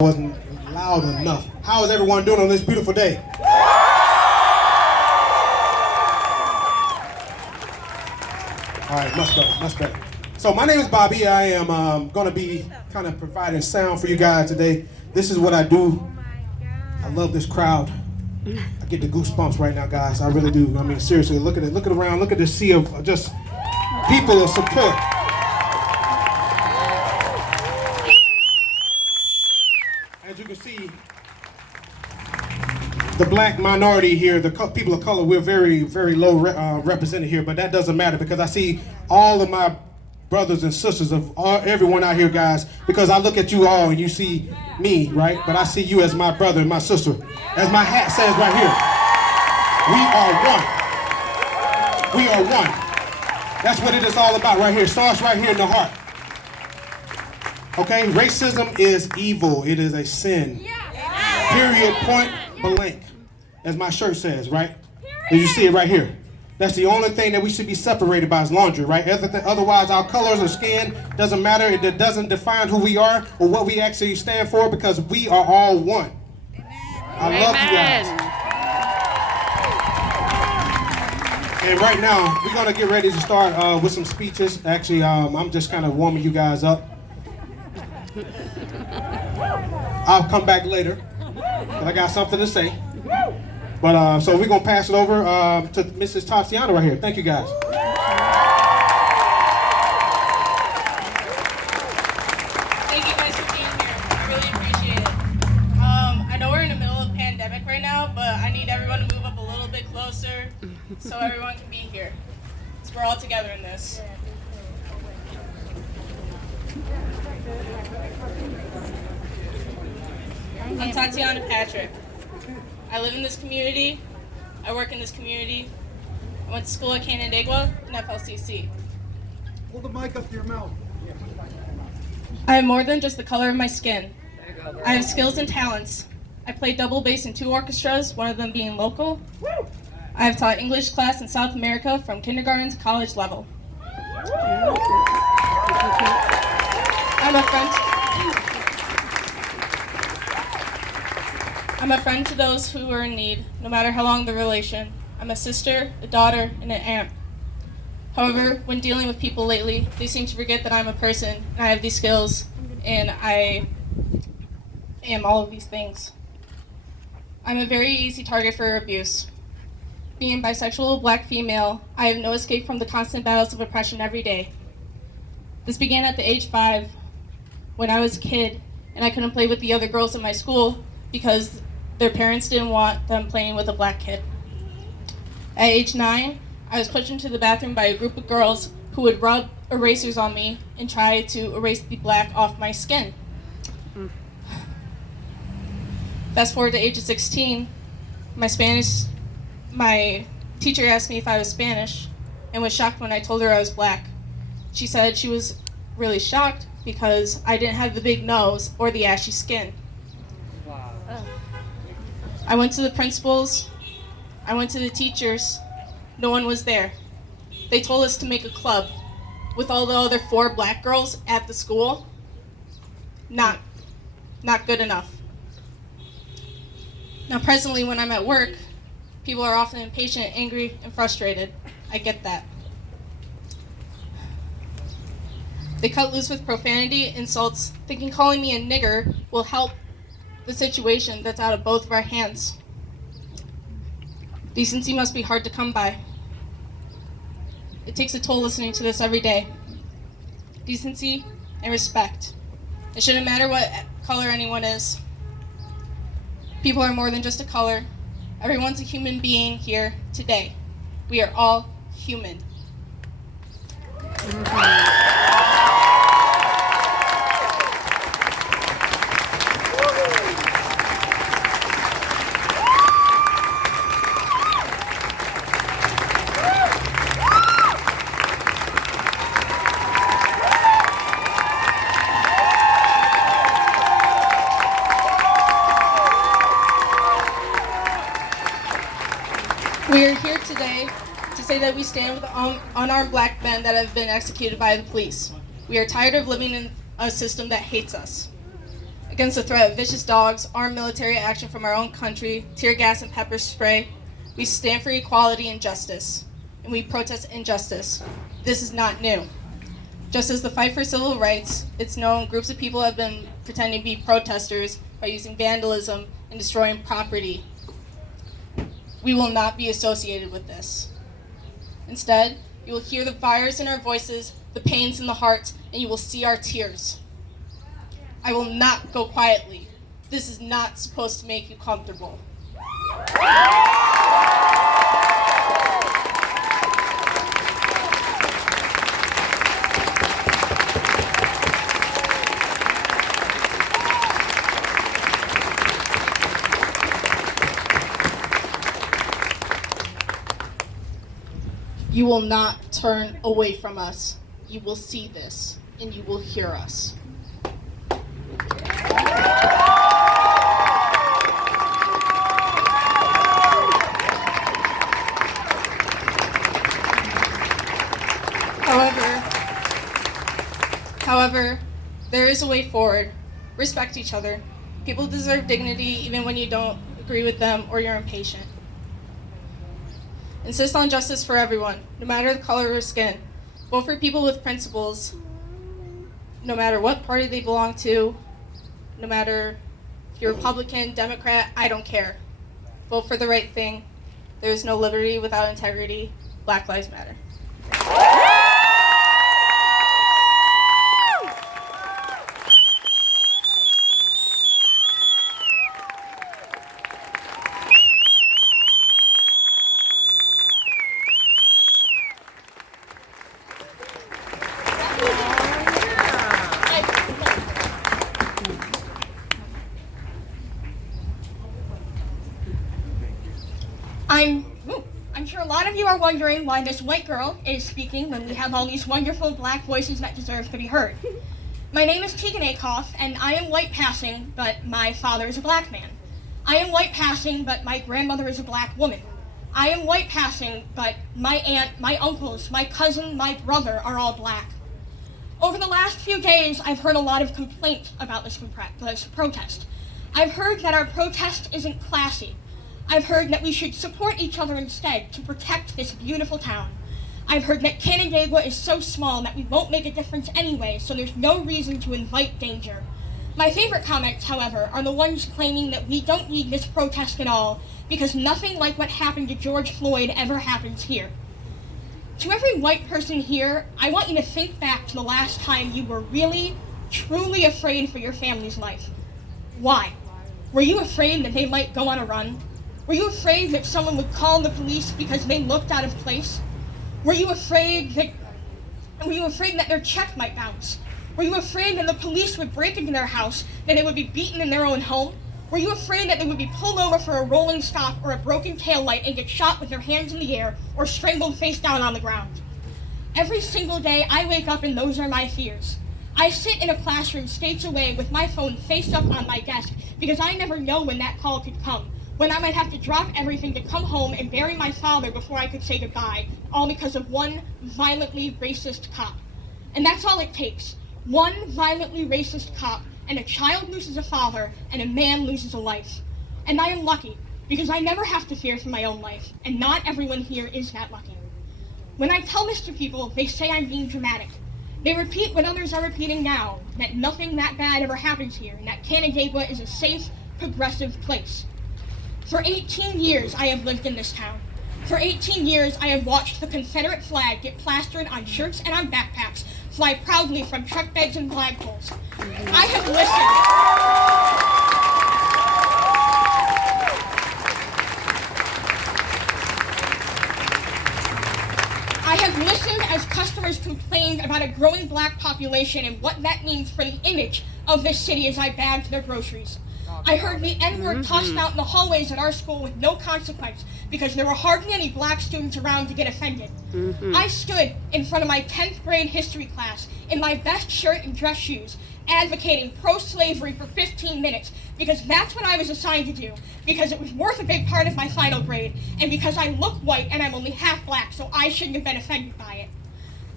Wasn't loud enough. How is everyone doing on this beautiful day? All right, much better, much better. So my name is Bobby. I am going to be kind of providing sound for you guys today. This is what I do. I love this crowd. I get the goosebumps right now, guys. I really do. I mean, seriously, look at it. Look at around. Look at this sea of just people of support. As you can see, the black minority here, the people of color, we're very, very low represented here, but that doesn't matter because I see all of my brothers and sisters of everyone out here, guys, because I look at you all and you see me, right? But I see you as my brother and my sister. As my hat says right here, we are one. We are one. That's what it is all about right here. It starts right here in the heart. Okay, racism is evil. It is a sin. Period, point blank. As my shirt says, right? And you see it right here. That's the only thing that we should be separated by is laundry, right? Otherwise, our colors or skin doesn't matter. It doesn't define who we are or what we actually stand for because we are all one. I love you guys. And right now, we're going to get ready to start with some speeches. Actually, I'm just kind of warming you guys up. I'll come back later. I got something to say. But so we're going to pass it over to Mrs. Tatiana right here. Thank you, guys. Thank you guys for being here. I really appreciate it. I know we're in the middle of a pandemic right now, but I need everyone to move up a little bit closer so everyone can be here. So we're all together in this. I'm Tatiana Patrick. I live in this community. I work in this community. I went to school at Canandaigua and FLCC. Hold the mic up to your mouth. I am more than just the color of my skin. I have skills and talents. I play double bass in 2 orchestras, one of them being local. I have taught English class in South America from kindergarten to college level. I'm a friend to those who are in need, no matter how long the relation. I'm a sister, a daughter, and an aunt. However, when dealing with people lately, they seem to forget that I'm a person, and I have these skills, and I am all of these things. I'm a very easy target for abuse. Being bisexual black female, I have no escape from the constant battles of oppression every day. This began at the age 5, when I was a kid, and I couldn't play with the other girls in my school because their parents didn't want them playing with a black kid. At age 9, I was pushed into the bathroom by a group of girls who would rub erasers on me and try to erase the black off my skin. Fast forward to age of 16, my teacher asked me if I was Spanish and was shocked when I told her I was black. She said she was really shocked because I didn't have the big nose or the ashy skin. I went to the principals, I went to the teachers, no one was there. They told us to make a club with all the other 4 black girls at the school. Not good enough. Now presently when I'm at work, people are often impatient, angry, and frustrated. I get that. They cut loose with profanity, insults, thinking calling me a nigger will help the situation that's out of both of our hands. Decency must be hard to come by. It takes a toll listening to this every day. Decency and respect. It shouldn't matter what color anyone is. People are more than just a color. Everyone's a human being here today. We are all human. We are here today to say that we stand with the unarmed black men that have been executed by the police. We are tired of living in a system that hates us. Against the threat of vicious dogs, armed military action from our own country, tear gas and pepper spray, we stand for equality and justice, and we protest injustice. This is not new. Just as the fight for civil rights, it's known groups of people have been pretending to be protesters by using vandalism and destroying property. We will not be associated with this. Instead, you will hear the fires in our voices, the pains in the heart, and you will see our tears. I will not go quietly. This is not supposed to make you comfortable. You will not turn away from us. You will see this, and you will hear us. However, there is a way forward. Respect each other. People deserve dignity even when you don't agree with them or you're impatient. Insist on justice for everyone, no matter the color of their skin. Vote for people with principles, no matter what party they belong to, no matter if you're Republican, Democrat, I don't care. Vote for the right thing. There is no liberty without integrity. Black Lives Matter. I'm sure a lot of you are wondering why this white girl is speaking when we have all these wonderful black voices that deserve to be heard. My name is Tegan Akoff, and I am white passing, but my father is a black man. I am white passing, but my grandmother is a black woman. I am white passing, but my aunt, my uncles, my cousin, my brother are all black. Over the last few days, I've heard a lot of complaint about this protest. I've heard that our protest isn't classy. I've heard that we should support each other instead to protect this beautiful town. I've heard that Canandaigua is so small that we won't make a difference anyway, so there's no reason to invite danger. My favorite comments, however, are the ones claiming that we don't need this protest at all because nothing like what happened to George Floyd ever happens here. To every white person here, I want you to think back to the last time you were really, truly afraid for your family's life. Why? Were you afraid that they might go on a run? Were you afraid that someone would call the police because they looked out of place? Were you afraid that their check might bounce? Were you afraid that the police would break into their house, that they would be beaten in their own home? Were you afraid that they would be pulled over for a rolling stop or a broken taillight and get shot with their hands in the air or strangled face down on the ground? Every single day I wake up and those are my fears. I sit in a classroom states away with my phone face up on my desk because I never know when that call could come. When I might have to drop everything to come home and bury my father before I could say goodbye, all because of one violently racist cop. And that's all it takes. One violently racist cop, and a child loses a father, and a man loses a life. And I am lucky, because I never have to fear for my own life, and not everyone here is that lucky. When I tell this to people, they say I'm being dramatic. They repeat what others are repeating now, that nothing that bad ever happens here, and that Canandaigua is a safe, progressive place. For 18 years, I have lived in this town. For 18 years, I have watched the Confederate flag get plastered on shirts and on backpacks, fly proudly from truck beds and flagpoles. I have listened. I have listened as customers complained about a growing black population and what that means for the image of this city as I bagged their groceries. I heard the N-word tossed out in the hallways at our school with no consequence because there were hardly any black students around to get offended. I stood in front of my 10th grade history class in my best shirt and dress shoes, advocating pro-slavery for 15 minutes because that's what I was assigned to do, because it was worth a big part of my final grade, and because I look white and I'm only half black, so I shouldn't have been offended by it.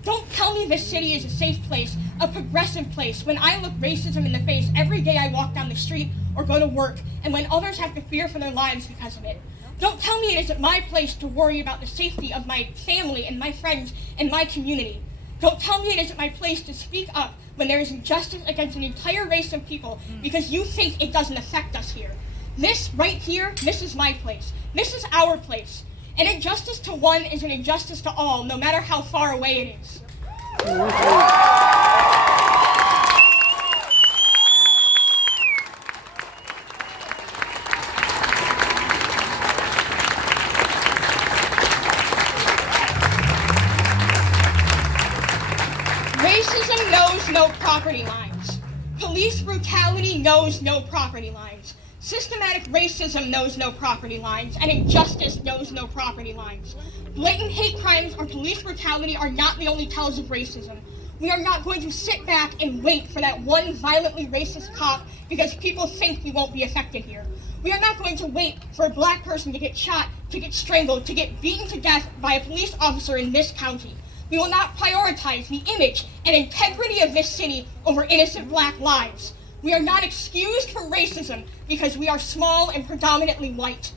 Don't tell me this city is a safe place, a progressive place, when I look racism in the face every day I walk down the street or go to work, and when others have to fear for their lives because of it. Don't tell me it isn't my place to worry about the safety of my family and my friends and my community. Don't tell me it isn't my place to speak up when there is injustice against an entire race of people because you think it doesn't affect us here. This right here, this is my place. This is our place. An injustice to one is an injustice to all, no matter how far away it is. Racism knows no property lines. Police brutality knows no property lines. Systematic racism knows no property lines, and injustice knows no property lines. Blatant hate crimes or police brutality are not the only tells of racism. We are not going to sit back and wait for that one violently racist cop because people think we won't be affected here. We are not going to wait for a black person to get shot, to get strangled, to get beaten to death by a police officer in this county. We will not prioritize the image and integrity of this city over innocent black lives. We are not excused from racism because we are small and predominantly white.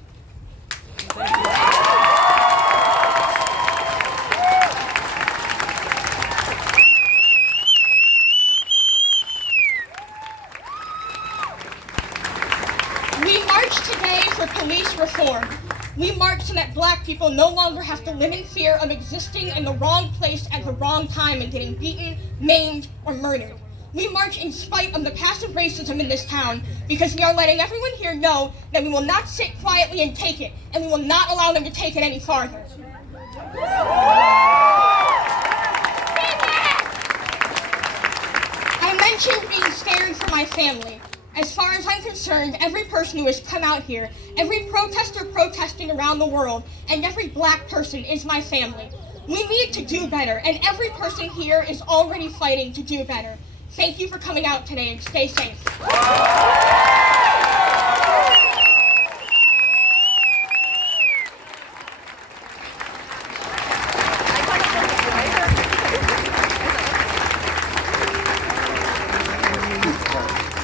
We march today for police reform. We march so that black people no longer have to live in fear of existing in the wrong place at the wrong time and getting beaten, maimed, or murdered. We march in spite of the passive racism in this town because we are letting everyone here know that we will not sit quietly and take it, and we will not allow them to take it any farther. I mentioned being scared for my family. As far as I'm concerned, every person who has come out here, every protester protesting around the world, and every black person is my family. We need to do better, and every person here is already fighting to do better. Thank you for coming out today, and stay safe.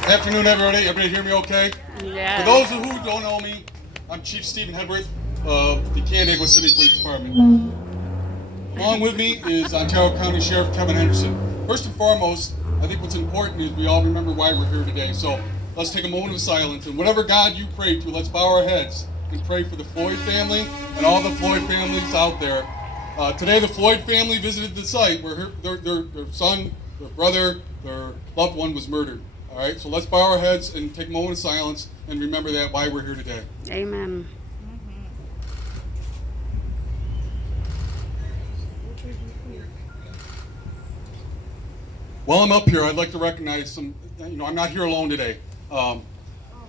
Afternoon, everybody. Everybody hear me okay? Yeah. For those who don't know me, I'm Chief Stephen Hedworth of the Canandaigua City Police Department. Along with me is Ontario County Sheriff Kevin Henderson. First and foremost, I think what's important is we all remember why we're here today. So let's take a moment of silence, and whatever God you pray to, let's bow our heads and pray for the Floyd family and all the Floyd families out there. Today, the Floyd family visited the site where their son, their brother, their loved one was murdered. All right, so let's bow our heads and take a moment of silence and remember that why we're here today. Amen. While I'm up here, I'd like to recognize some, I'm not here alone today.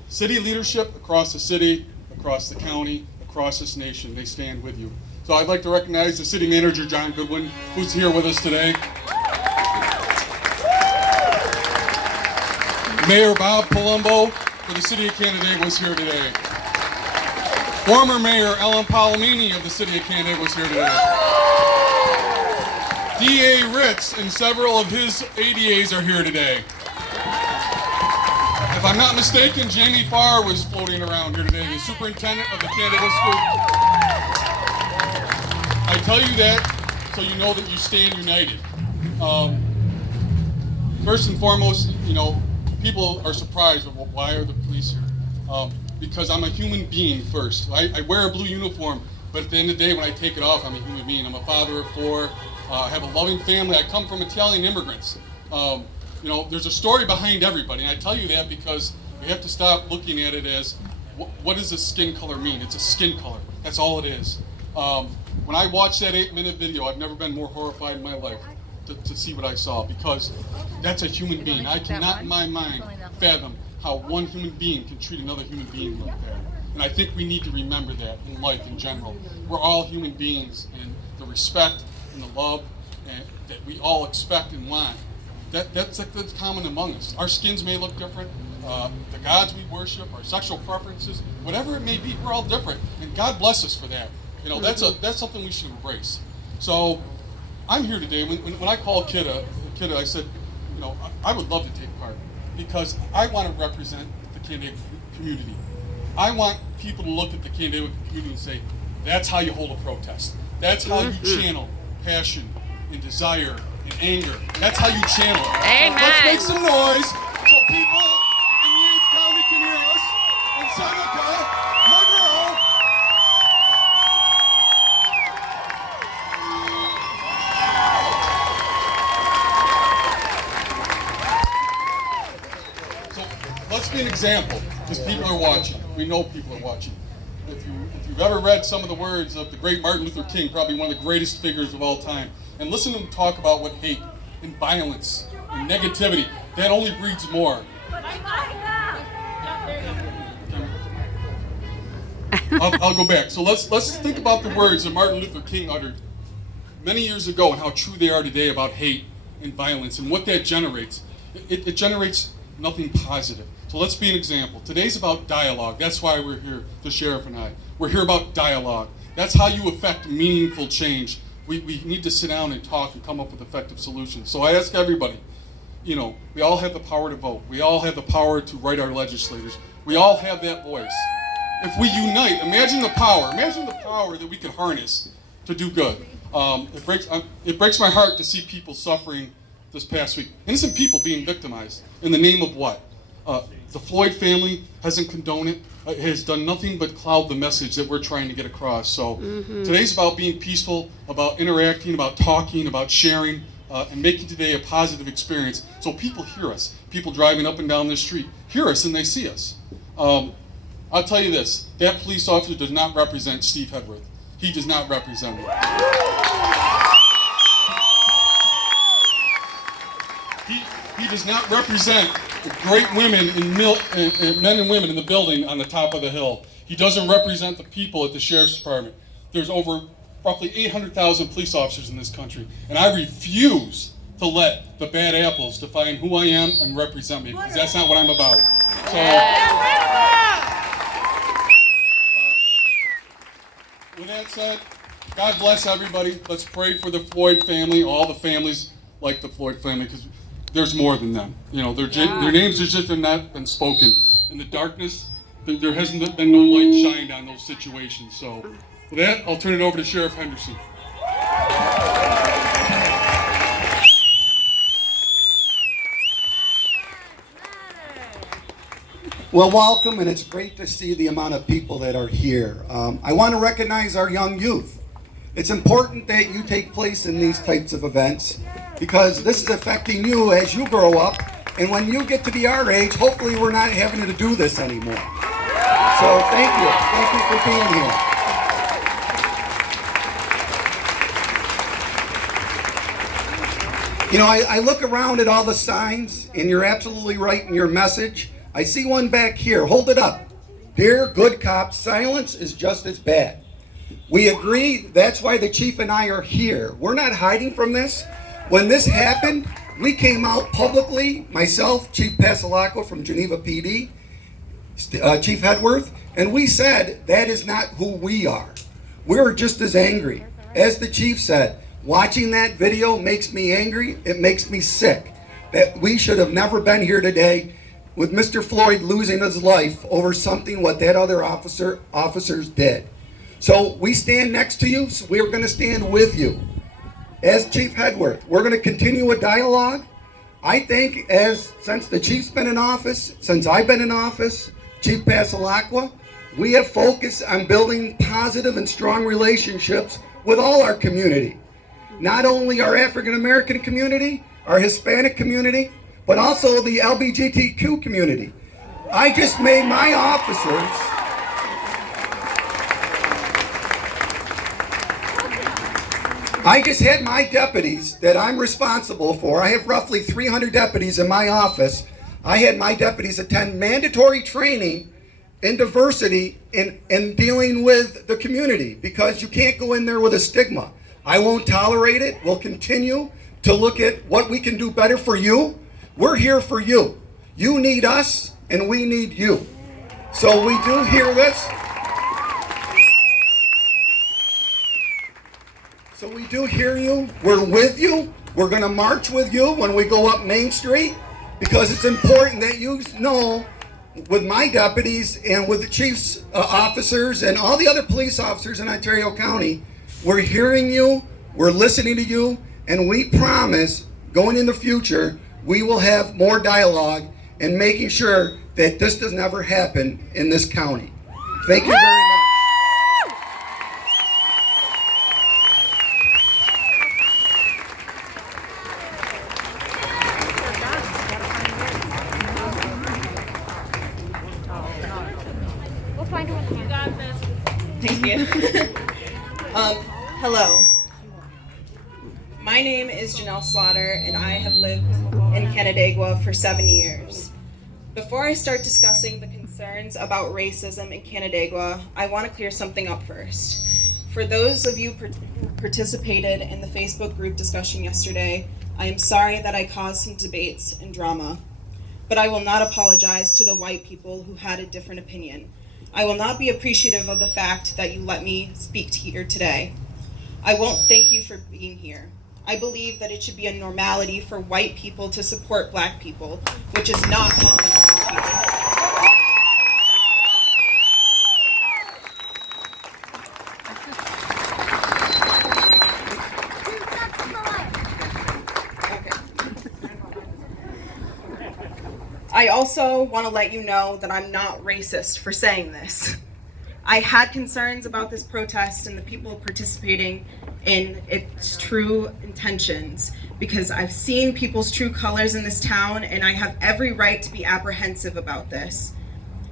City leadership across the city, across the county, across this nation, they stand with you. So I'd like to recognize the city manager, John Goodwin, who's here with us today. Mayor Bob Palumbo for the city of Canandaigua is here today. Former Mayor Ellen Palomini of the city of Canandaigua is here today. D.A. Ritz and several of his ADAs are here today. If I'm not mistaken, Jamie Farr was floating around here today, the superintendent of the Canandaigua School. I tell you that so you know that you stand united. First and foremost, people are surprised of why are the police here? Because I'm a human being first. I wear a blue uniform, but at the end of the day, when I take it off, I'm a human being. I'm a father of 4. I have a loving family. I come from Italian immigrants. There's a story behind everybody, and I tell you that because we have to stop looking at it as what does a skin color mean? It's a skin color. That's all it is. When I watched that 8-minute video, I've never been more horrified in my life to see what I saw, because that's a human being. I cannot in my mind fathom how one human being can treat another human being like that. And I think we need to remember that in life in general. We're all human beings, and the respect and the love that we all expect and want, that's common among us. Our skins may look different, the gods we worship, our sexual preferences, whatever it may be, we're all different, and God bless us for that. That's something we should embrace. So I'm here today. When I called Kidda, I said, you know, I would love to take part because I want to represent the Canandaigua community. I want people to look at the Canandaigua community and say, that's how you hold a protest. That's how you channel passion and desire and anger. That's how you channel it. Amen. So let's make some noise so people in Yates County can hear us. And Seneca, Monroe. So let's be an example because people are watching. We know people are watching. If you've ever read some of the words of the great Martin Luther King, probably one of the greatest figures of all time, and listen to him talk about what hate and violence and negativity, that only breeds more. I'll go back. So let's think about the words that Martin Luther King uttered many years ago and how true they are today about hate and violence and what that generates. It generates nothing positive. So let's be an example. Today's about dialogue. That's why we're here, the sheriff and I. We're here about dialogue. That's how you affect meaningful change. We need to sit down and talk and come up with effective solutions. So I ask everybody, you know, we all have the power to vote. We all have the power to write our legislators. We all have that voice. If we unite, imagine the power that we could harness to do good. It breaks my heart to see people suffering this past week. Innocent people being victimized. In the name of what? The Floyd family hasn't condoned it. It has done nothing but cloud the message that we're trying to get across. So today's about being peaceful, about interacting, about talking, about sharing, and making today a positive experience so people hear us. People driving up and down the street hear us and they see us. I'll tell you this, that police officer does not represent Steve Hedworth. He does not represent me. He does not represent the great women and men and women in the building on the top of the hill. He doesn't represent the people at the Sheriff's Department. There's over roughly 800,000 police officers in this country, and I refuse to let the bad apples define who I am and represent me, because that's not what I'm about. So, with that said, God bless everybody. Let's pray for the Floyd family, all the families like the Floyd family, because there's more than them. You know, their names are just have not been spoken. In the darkness, there hasn't been no light shined on those situations. So, with that, I'll turn it over to Sheriff Henderson. Well, welcome, and it's great to see the amount of people that are here. I want to recognize our young youth. It's important that you take place in these types of events because this is affecting you as you grow up, and when you get to be our age, hopefully we're not having to do this anymore. So thank you. Thank you for being here. You know, I look around at all the signs, and you're absolutely right in your message. I see one back here. Hold it up. Dear good cops, silence is just as bad. We agree. That's why the chief and I are here. We're not hiding from this. When this happened, we came out publicly, myself, Chief Pasalacqua from Geneva PD, Chief Hedworth, and we said that is not who we are. We're just as angry. As the chief said, watching that video makes me angry. It makes me sick that we should have never been here today with Mr. Floyd losing his life over something what that other officers did. So we stand next to you, so we're going to stand with you. As Chief Hedworth, we're going to continue a dialogue. I think since the chief's been in office, since I've been in office, Chief Pasalacqua, we have focused on building positive and strong relationships with all our community. Not only our African American community, our Hispanic community, but also the LGBTQ community. I just made my officers I just had my deputies that I'm responsible for. I have roughly 300 deputies in my office. I had my deputies attend mandatory training in diversity in dealing with the community because you can't go in there with a stigma. I won't tolerate it. We'll continue to look at what we can do better for you. We're here for you. You need us and we need you. So we do hear this. So we do hear you. We're with you. We're going to march with you when we go up Main Street, because it's important that you know, with my deputies and with the chief's officers and all the other police officers in Ontario County, we're hearing you, we're listening to you, and we promise going in the future, we will have more dialogue and making sure that this does never happen in this county. Thank you very much. Thank you. Hello. My name is Janelle Slaughter, and I have lived in Canandaigua for 7 years. Before I start discussing the concerns about racism in Canandaigua, I want to clear something up first. For those of you who participated in the Facebook group discussion yesterday, I am sorry that I caused some debates and drama, but I will not apologize to the white people who had a different opinion. I will not be appreciative of the fact that you let me speak here today. I won't thank you for being here. I believe that it should be a normality for white people to support black people, which is not common around here. I also want to let you know that I'm not racist for saying this. I had concerns about this protest and the people participating in its true intentions, because I've seen people's true colors in this town, and I have every right to be apprehensive about this.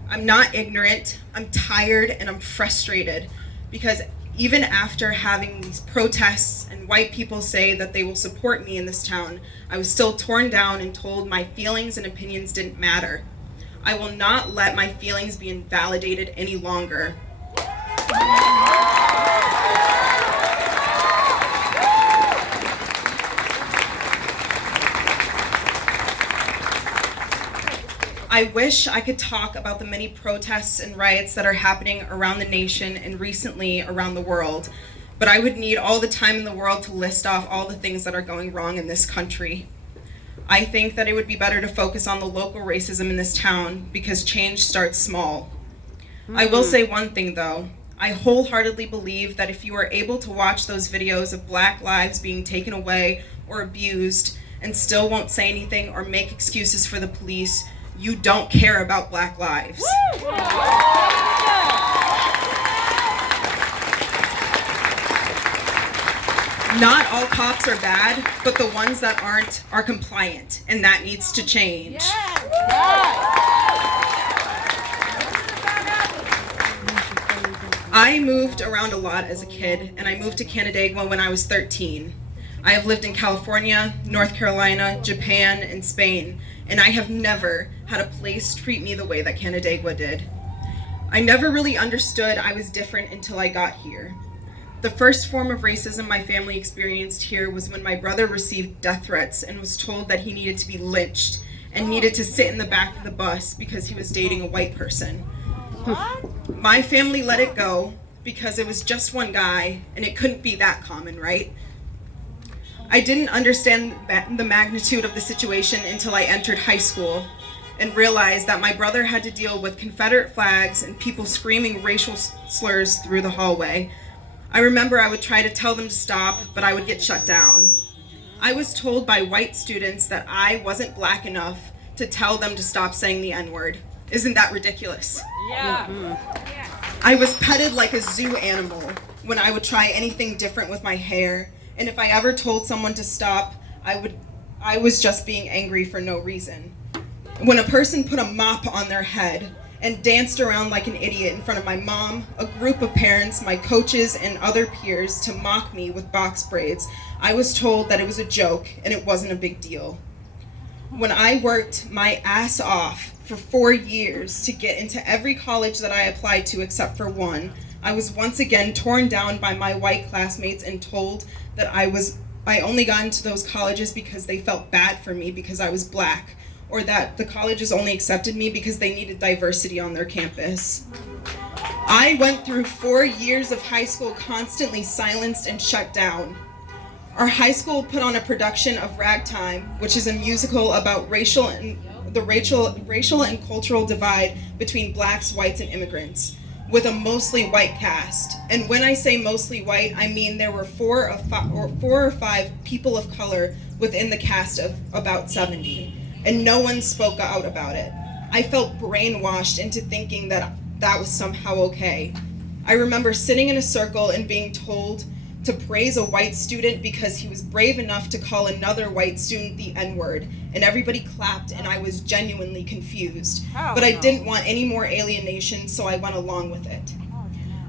I'm not ignorant, I'm tired, and I'm frustrated, because even after having these protests and white people say that they will support me in this town, I was still torn down and told my feelings and opinions didn't matter. I will not let my feelings be invalidated any longer. I wish I could talk about the many protests and riots that are happening around the nation and recently around the world, but I would need all the time in the world to list off all the things that are going wrong in this country. I think that it would be better to focus on the local racism in this town, because change starts small. I will say one thing though. I wholeheartedly believe that if you are able to watch those videos of black lives being taken away or abused and still won't say anything or make excuses for the police, you don't care about black lives. Not all cops are bad, but the ones that aren't are compliant, and that needs to change. I moved around a lot as a kid, and I moved to Canandaigua when I was 13. I have lived in California, North Carolina, Japan, and Spain, and I have never had a place treat me the way that Canandaigua did. I never really understood I was different until I got here. The first form of racism my family experienced here was when my brother received death threats and was told that he needed to be lynched and needed to sit in the back of the bus because he was dating a white person. My family let it go because it was just one guy and it couldn't be that common, right? I didn't understand the magnitude of the situation until I entered high school and realized that my brother had to deal with Confederate flags and people screaming racial slurs through the hallway. I remember I would try to tell them to stop, but I would get shut down. I was told by white students that I wasn't black enough to tell them to stop saying the N-word. Isn't that ridiculous? Yeah. I was petted like a zoo animal when I would try anything different with my hair, and if I ever told someone to stop, I was just being angry for no reason. When a person put a mop on their head and danced around like an idiot in front of my mom, a group of parents, my coaches, and other peers to mock me with box braids, I was told that it was a joke and it wasn't a big deal. When I worked my ass off for 4 years to get into every college that I applied to except for one, I was once again torn down by my white classmates and told that I only got into those colleges because they felt bad for me because I was black, or that the colleges only accepted me because they needed diversity on their campus. I went through 4 years of high school constantly silenced and shut down. Our high school put on a production of Ragtime, which is a musical about racial and cultural divide between blacks, whites, and immigrants, with a mostly white cast. And when I say mostly white, I mean there were four or five people of color within the cast of about 70, and no one spoke out about it. I felt brainwashed into thinking that that was somehow okay. I remember sitting in a circle and being told to praise a white student because he was brave enough to call another white student the N-word, and everybody clapped, and I was genuinely confused. But I didn't want any more alienation, so I went along with it.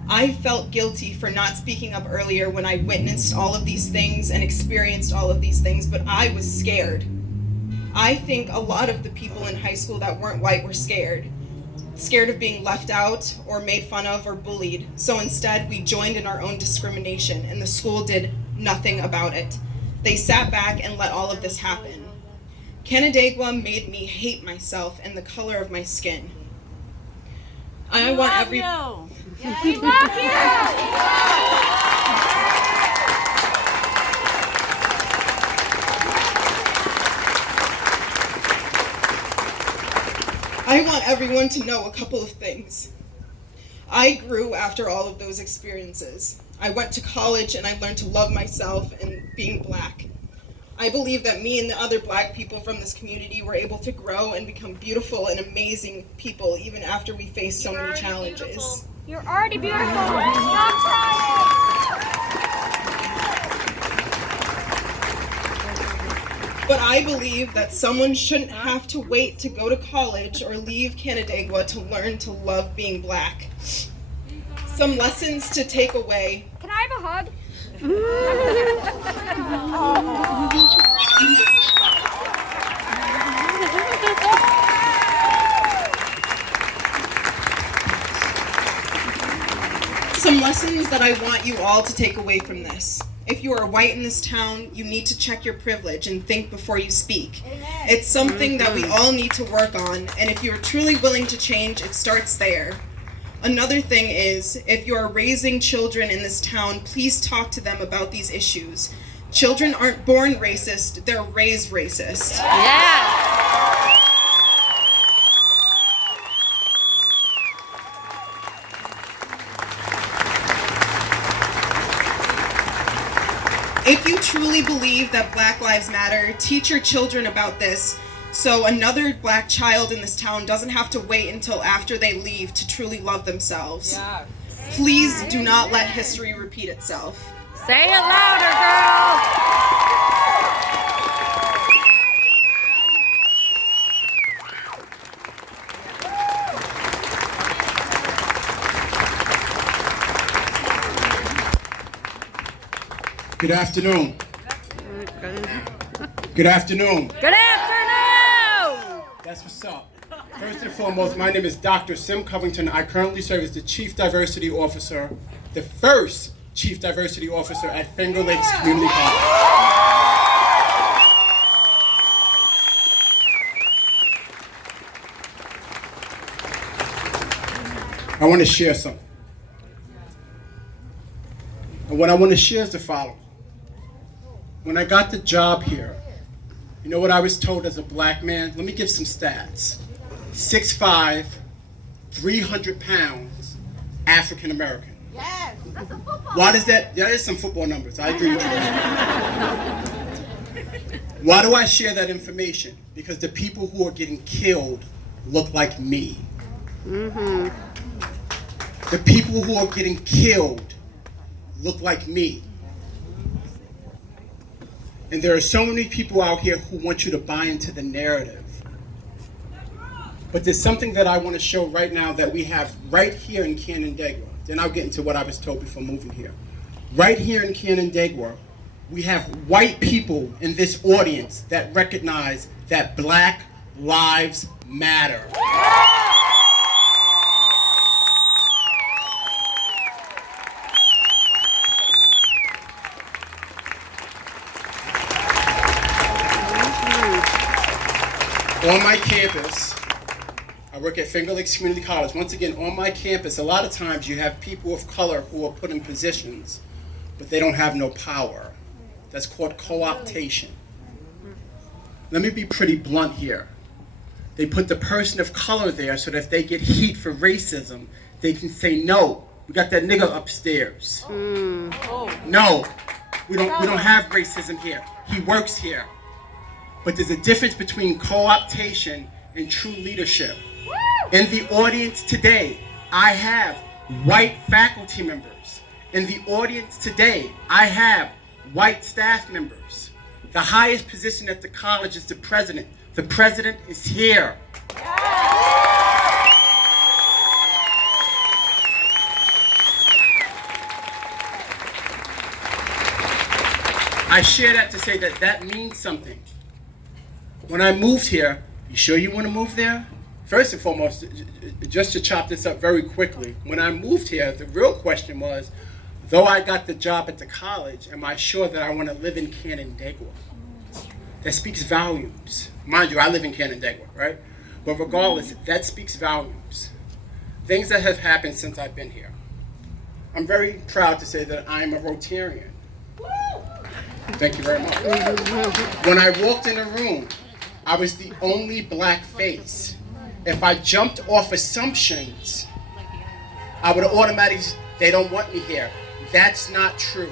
I felt guilty for not speaking up earlier when I witnessed all of these things and experienced all of these things, but I was scared. I think a lot of the people in high school that weren't white were scared of being left out or made fun of or bullied. So instead, we joined in our own discrimination, and the school did nothing about it. They sat back and let all of this happen. Canandaigua made me hate myself and the color of my skin. I want every... We love you! I want everyone to know a couple of things. I grew after all of those experiences. I went to college and I learned to love myself and being black. I believe that me and the other black people from this community were able to grow and become beautiful and amazing people even after we faced so many challenges. You're already beautiful. Stop crying. But I believe that someone shouldn't have to wait to go to college or leave Canandaigua to learn to love being black. Some lessons to take away. Can I have a hug? Some lessons that I want you all to take away from this. If you are white in this town, you need to check your privilege and think before you speak. Amen. It's something that we all need to work on, and if you are truly willing to change, it starts there. Another thing is, if you are raising children in this town, please talk to them about these issues. Children aren't born racist, they're raised racist. Yeah. If you truly believe that Black Lives Matter, teach your children about this so another black child in this town doesn't have to wait until after they leave to truly love themselves. Yeah. Please do not let history repeat itself. Say it louder, girl. Good afternoon. Good afternoon. Good afternoon. That's what's up. First and foremost, my name is Dr. Sim Covington. I currently serve as the Chief Diversity Officer, the first Chief Diversity Officer at Finger Lakes Community College. I want to share something. And what I want to share is the following. When I got the job here, you know what I was told as a black man? Let me give some stats. 6'5", 300 pounds, African American. Yes. That's a football. Why does that? That is some football numbers. I agree with you. Why do I share that information? Because the people who are getting killed look like me. Mm-hmm. The people who are getting killed look like me. And there are so many people out here who want you to buy into the narrative. But there's something that I want to show right now that we have right here in Canandaigua. Then I'll get into what I was told before moving here. Right here in Canandaigua, we have white people in this audience that recognize that Black Lives Matter. On my campus, I work at Finger Lakes Community College. Once again, on my campus, a lot of times you have people of color who are put in positions, but they don't have no power. That's called co-optation. Let me be pretty blunt here. They put the person of color there so that if they get heat for racism, they can say, no, we got that nigga upstairs. No, we don't have racism here. He works here. But there's a difference between co-optation and true leadership. In the audience today, I have white faculty members. In the audience today, I have white staff members. The highest position at the college is the president. The president is here. I share that to say that that means something. When I moved here, you sure you want to move there? First and foremost, just to chop this up very quickly, when I moved here, the real question was, though I got the job at the college, am I sure that I want to live in Canandaigua? That speaks volumes. Mind you, I live in Canandaigua, right? But regardless, that speaks volumes. Things that have happened since I've been here. I'm very proud to say that I'm a Rotarian. Thank you very much. When I walked in the room, I was the only black face. If I jumped off assumptions, I would automatically, they don't want me here. That's not true.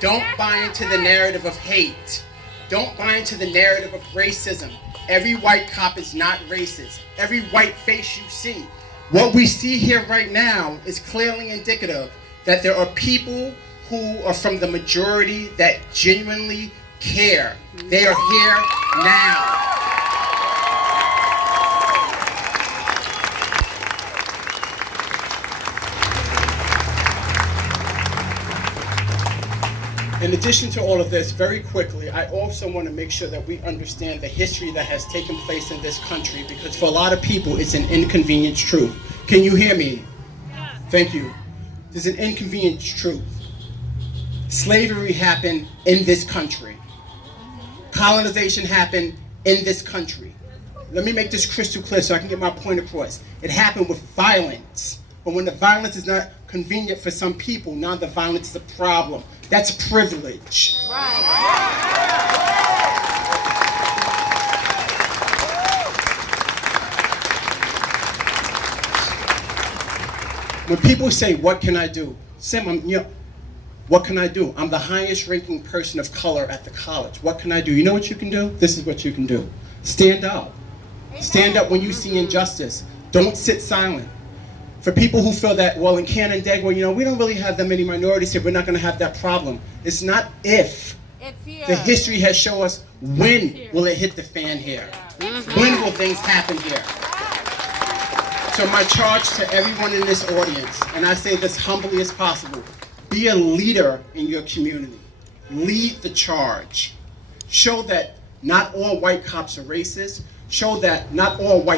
Don't buy into the narrative of hate. Don't buy into the narrative of racism. Every white cop is not racist. Every white face you see. What we see here right now is clearly indicative that there are people who are from the majority that genuinely care. They are here now. In addition to all of this, very quickly, I also want to make sure that we understand the history that has taken place in this country, because for a lot of people, it's an inconvenient truth. Can you hear me? Yeah. Thank you. There's an inconvenient truth. Slavery happened in this country. Colonization happened in this country. Let me make this crystal clear so I can get my point across. It happened with violence. But when the violence is not convenient for some people, now the violence is a problem. That's privilege. When people say, what can I do? Sim, what can I do? I'm the highest ranking person of color at the college. What can I do? You know what you can do? This is what you can do. Stand up. Stand up when you see injustice. Don't sit silent. For people who feel that, well, in Canandaigua, we don't really have that many minorities here, we're not going to have that problem. It's not if. It's here. The history has shown us when will it hit the fan here. When will things happen here? So my charge to everyone in this audience, and I say this humbly as possible, be a leader in your community. Lead the charge. Show that not all white cops are racist. Show that not all white